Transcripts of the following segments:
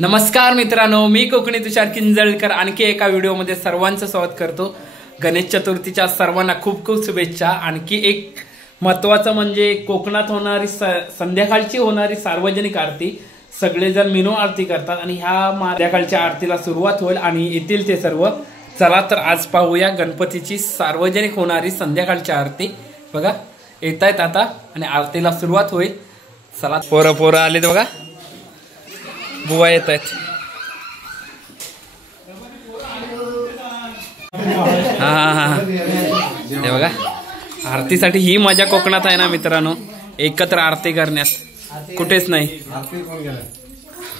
नमस्कार मित्रांनो, मी कोकणी तुषार किंजळकर आणखी एका व्हिडिओमध्ये सर्वांचं स्वागत करतो। गणेश चतुर्थीच्या सर्वांना खूप खूप शुभेच्छा। आणखी एक महत्त्वाचं म्हणजे कोकणात होणारी संध्याकाळची होणारी सार्वजनिक आरती, सगळेजण मिनो आरती करतात आणि ह्या संध्याकाळच्या आरतीला सुरुवात होईल आणि येतील ते सर्व। चला तर आज पाहूया गणपतीची सार्वजनिक होणारी संध्याकाळची आरती। बघा येत आहेत आता आणि आरतीला सुरुवात होईल। चला पोरं आलेत बघा, बुवा येत आहेत। हा हे बघा आरतीसाठी ही मजा कोकणात आहे ना मित्रांनो, एकत्र आरती करण्यात कुठेच नाही।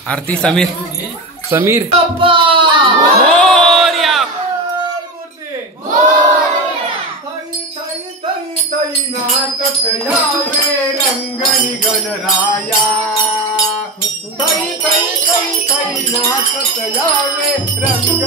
आरती समीर रंगणी गणराया नाचत यावे रंगणी गणराया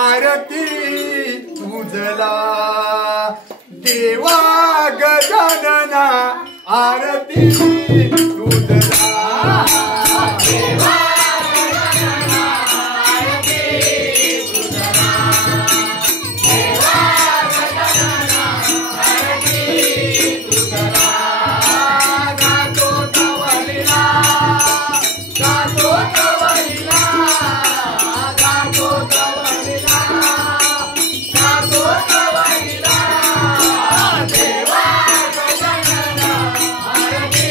आरती तुझला देवा गजानना आरती तुझला देवा गजानना आरती तुझला देवा गजानना आरती तुझला गातो तवलिला गातो तवलिला गातो तवलिला गातो तवलिला देवा गजानना आरती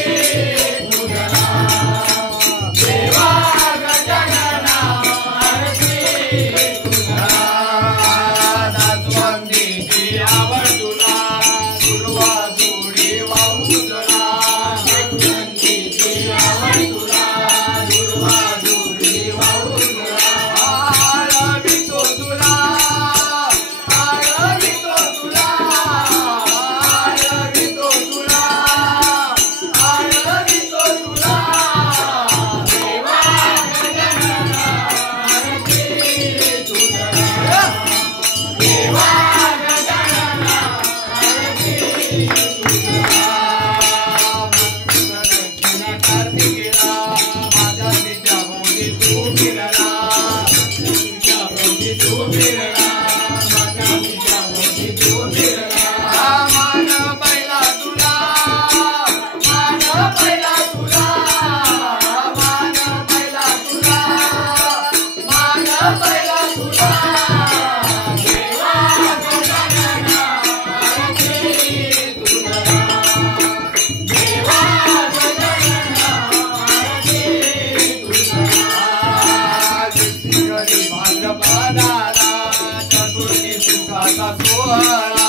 सोहळा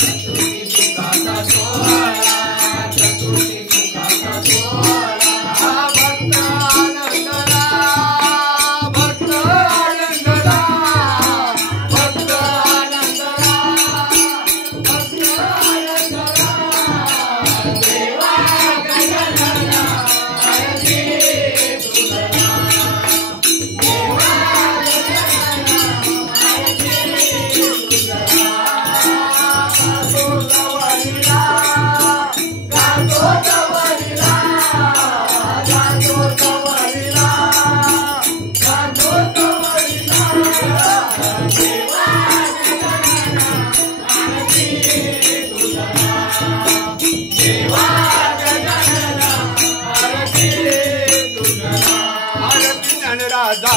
चतुर्थी सुखाचा सोहळा चतुर्थी सुखाचा सोहळा भक्त आनंदला भक्त आनंदला भक्त आनंदला भक्त आनंदला देवा गजानना आरती तुझला देवा गजानना आरती तुझला गातो तवलीला गातो तवलीला गातो तवलीला गातो तवलीला देवा गजानना आरती तुझला देवा गजानना आरती तुझला आरती ज्ञानराजा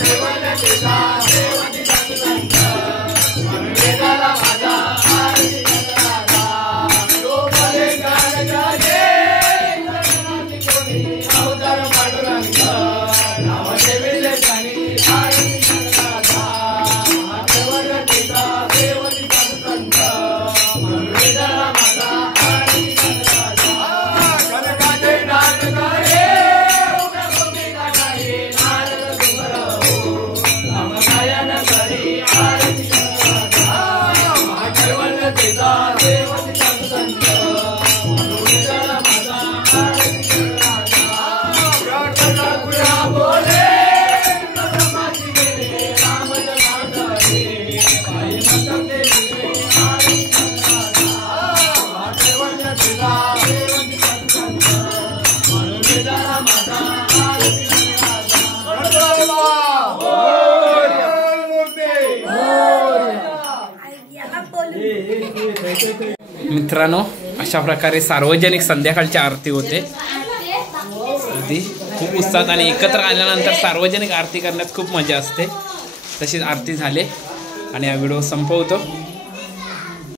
केवळ केला देवाची सत्संग मनवेदाला माझा आरती ज्ञानराजा लोकले गाण गाजे इंद्रनाथी कोणी अवतार पांडुरंग नाव ठेविले त्यांनी आरती ज्ञानराजा केवळ केला देवाची सत्संग मनवेदाला माझा आरती ज्ञानराजा कनकाचे नाद गाये उभ्या गोपिका गाये नारद सुंदर हो रामगायन करी आरती ज्ञानराजा केवलतेचा देवाची सत्संग मनवेदाला माझा आरती ज्ञानराजा प्रार्थना पुरा बोले नरमाची गेले राम जनार्दने आई मतते दिले आरती ज्ञानराजा केवलतेचा देवाची सत्संग मनवेदाला माझा आरती ज्ञानराजा मित्रांनो, अशा प्रकारे सार्वजनिक संध्याकाळची आरती होते. अगदी खूप उत्साहात आणि एकत्र आल्यानंतर सार्वजनिक आरती करण्यात खूप मजा असते. तशीच आरती झाली आणि हा व्हिडिओ संपवतो.